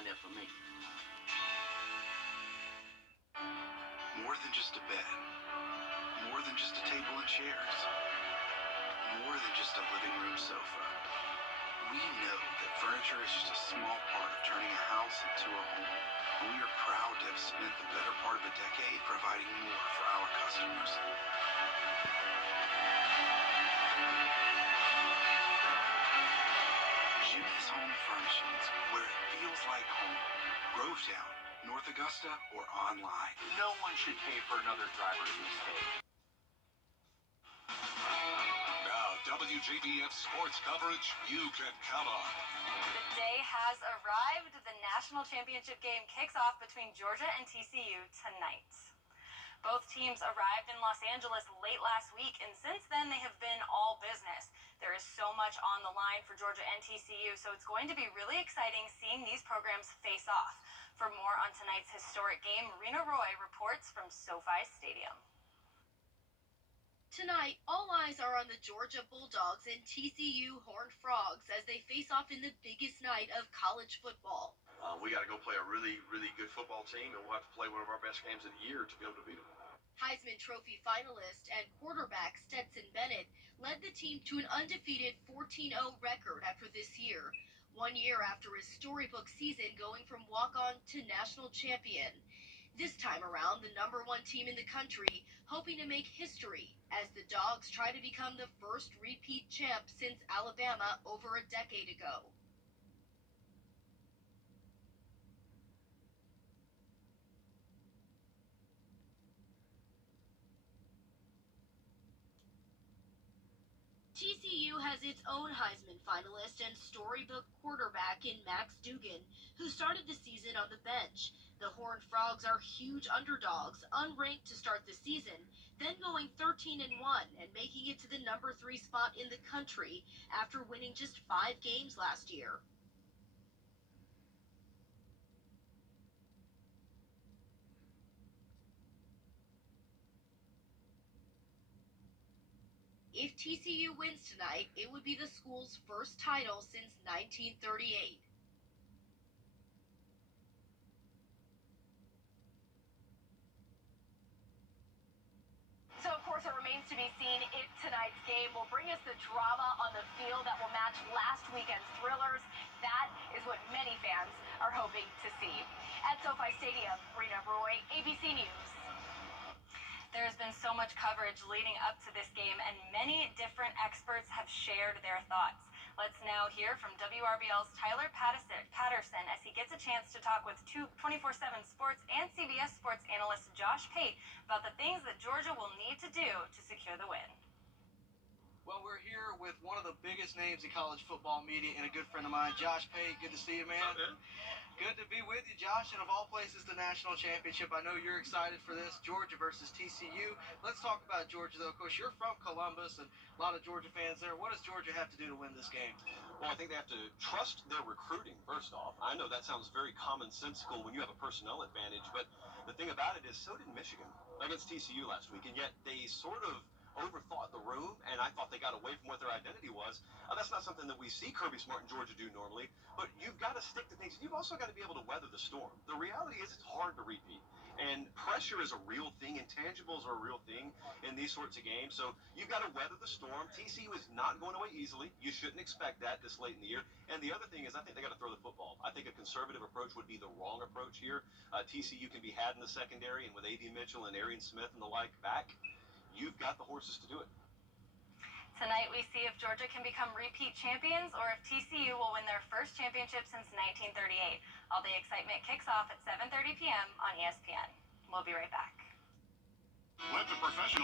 done that for me. More than just a bed. More than just a table and chairs. More than just a living room sofa. We know that furniture is just a small part of turning a house into a home. And we are proud to have spent the better part of a decade providing more for our customers. Wjbf Home Furnishings, where it feels like home. Grovetown, North Augusta, or online. No one should pay for another driver's mistake. Now, WJBF sports coverage you can count on. The day has arrived. The national championship game kicks off between Georgia and TCU tonight. Both teams arrived in Los Angeles late last week, and since then they have been all business. There is so much on the line for Georgia and TCU, so it's going to be really exciting seeing these programs face off. For more on tonight's historic game, Marina Roy reports from SoFi Stadium. Tonight, all eyes are on the Georgia Bulldogs and TCU Horned Frogs as they face off in the biggest night of college football. We got to go play a really, really good football team, and we'll have to play one of our best games of the year to be able to beat them. Heisman Trophy finalist and quarterback Stetson Bennett led the team to an undefeated 14-0 record after this year, 1 year after his storybook season going from walk-on to national champion. This time around, the #1 team in the country hoping to make history as the Dogs try to become the first repeat champ since Alabama over a decade ago. TCU has its own Heisman finalist and storybook quarterback in Max Duggan, who started the season on the bench. The Horned Frogs are huge underdogs, unranked to start the season, then going 13-1 and making it to the #3 spot in the country after winning just 5 games last year. If TCU wins tonight, it would be the school's first title since 1938. So, of course, it remains to be seen if tonight's game will bring us the drama on the field that will match last weekend's thrillers. That is what many fans are hoping to see. At SoFi Stadium, Marina Roy, ABC News. There has been so much coverage leading up to this game, and many different experts have shared their thoughts. Let's now hear from WRBL's Tyler Patterson as he gets a chance to talk with 24/7 Sports and CBS Sports analyst Josh Pate about the things that Georgia will need to do to secure the win. Well, we're here with one of the biggest names in college football media and a good friend of mine, Josh Pate. Good to see you, man. Good to be with you, Josh, and of all places, the national championship. I know you're excited for this, Georgia versus TCU. Let's talk about Georgia, though. Of course, you're from Columbus, and a lot of Georgia fans there. What does Georgia have to do to win this game? Well, I think they have to trust their recruiting, first off. I know that sounds very commonsensical when you have a personnel advantage, but the thing about it is so did Michigan against TCU last week, and yet they sort of overthought the room, and I thought they got away from what their identity was. That's not something that we see Kirby Smart and Georgia do normally, but you've got to stick to things. You've also got to be able to weather the storm. The reality is it's hard to repeat, and pressure is a real thing. Intangibles are a real thing in these sorts of games, so you've got to weather the storm. TCU is not going away easily. You shouldn't expect that this late in the year. And the other thing is I think they got to throw the football. I think a conservative approach would be the wrong approach here. TCU can be had in the secondary, and with A.D. Mitchell and Arian Smith and the like back, you've got the horses to do it. Tonight we see if Georgia can become repeat champions or if TCU will win their first championship since 1938. All the excitement kicks off at 7:30 p.m. on ESPN. We'll be right back. Let the professional